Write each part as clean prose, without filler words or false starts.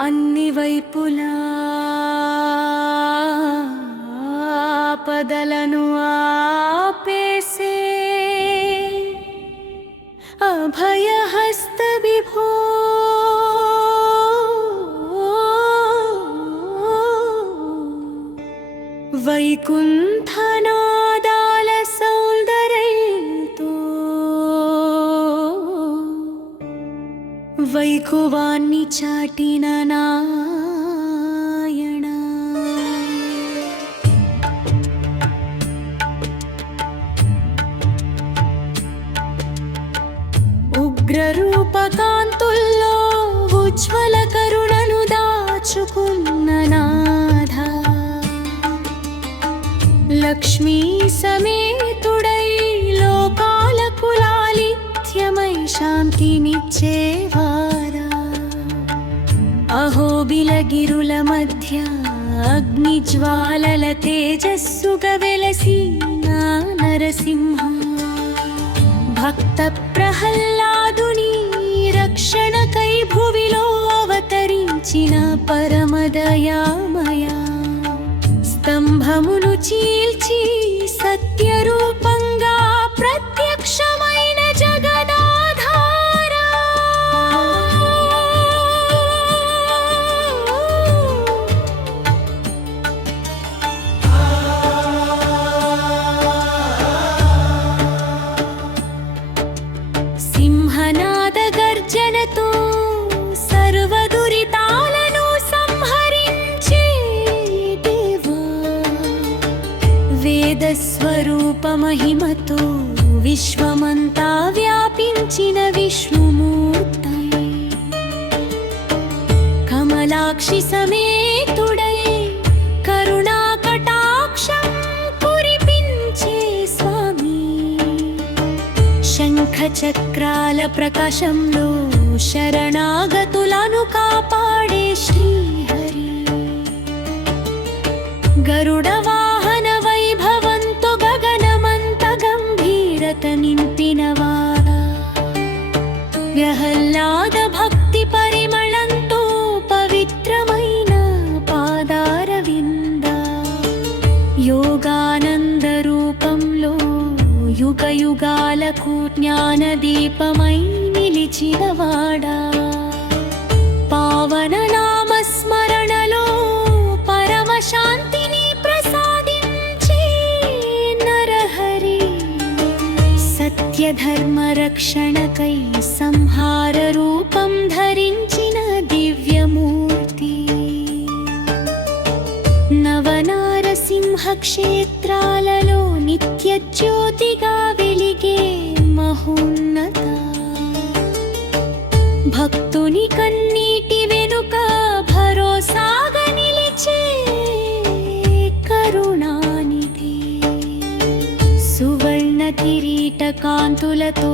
అన్ని వైపులా ఆపదలను ఆపేసే అభయహస్త విభో వైకుంఠనాదాల సౌందర్యంతో వైకువాన్ని చాటిన నాయణ ఉగ్రరూపకాంతుల్లో ఉజ్వల కరుణను దాచుకున్న నాథ లక్ష్మీ సమేతుడై లోకాలకు లాలిత్యమై శాంతినిచ్చేవారా అహోబిలగిరుల మధ్య అగ్నిజ్వాలల తేజస్సుగా వెలసిన నరసింహ భక్త ప్రహ్లాదుని రక్షణకై భువిలో అవతరించిన పరమదయామయ స్తంభమును చీల్చి సత్యరూపంగా ప్రత్యక్షమైన జగదాధారా సింహనాద గర్జనతో సర్వదురితాలను సంహరించే దేవా వేదస్వరూప మహిమతో విశ్వమంతా వ్యాపించిన విష్ణుమూర్తై కమలాక్షి సమేతుడై కరుణా కటాక్షం కురిపించే స్వామి శంఖ చక్రాల ప్రకాశంలో శరణాగతులను కాపాడే శ్రీహరి గరుడ వాహన వైభవంతో గగనమంత గంభీరత నింపినవారా ప్రహ్లాద భక్తి పరిమళంతో పవిత్రమైన పాదార వింద యోగానంద రూపంలో యుగ యుగాలకు జ్ఞాన దీపమై నిలిచినవాడా పావన నామ స్మరణలో పరమ శాంతిని ప్రసాదించే నరహరి సత్య ధర్మ రక్షణకై సంహార రూపం ధరించిన దివ్యమూర్తి నవనారసింహ క్షేత్రాలలో నిత్య జ్యోతిగా వెలిగే మహోన్నత భక్తుని కన్నీటి వెనుక భరోసాగా నిలిచే కరుణానిధి సువర్ణ కిరీట కాంతులతో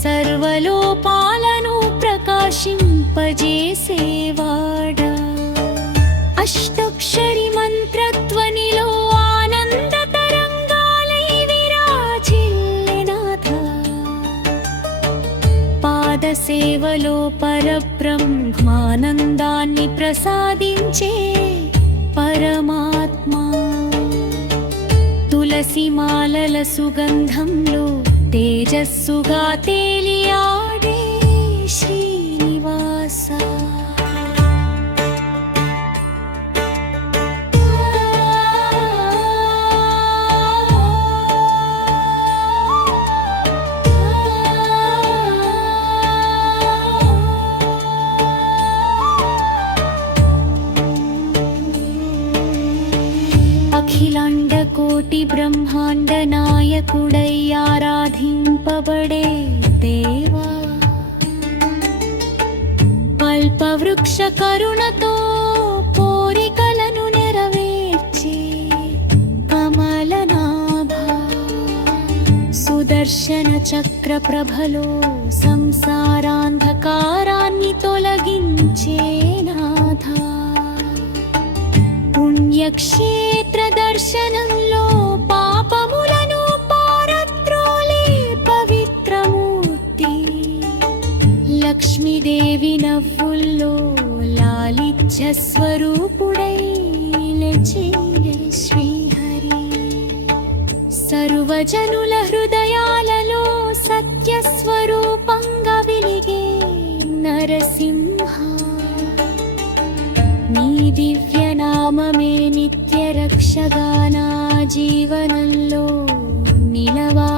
సర్వలోపాలను ప్రకాశింపజేసేవాడా అష్టక్షరి మంత్రధ్వనిలో ఆనంద తరంగాలై విరాజిల్లే నాథ పాద సేవలో పరబ్రహ్మానందాన్ని ప్రసాదించే పరమాత్మా తులసి మాలల సుగంధంలో తేజస్సుగా తేలియాడే శ్రీనివాస అఖిలాండ కోటి బ్రహ్మాండ నాయకుడై ఆరాధింపబడే దేవా కల్పవృక్ష కరుణతో కోరికలను నెరవేర్చే కమలనాభ సుదర్శన చక్ర ప్రభలో సంసారాంధకారాన్ని తొలగించే నాథ పుణ్యక్షేత్ర దర్శనంలో పాపములను పారద్రోలే పవిత్రమూర్తి లక్ష్మీదేవి నవ్వుల్లో లాలిత్య స్వరూపుడై నిలిచిండే శ్రీహరి సర్వజనుల హృదయాలలో సత్య స్వరూపంగా వెలిగే నరసింహ నీ దివ్య నామమే నిత్య రక్షగా నా జీవనంలో నిలవా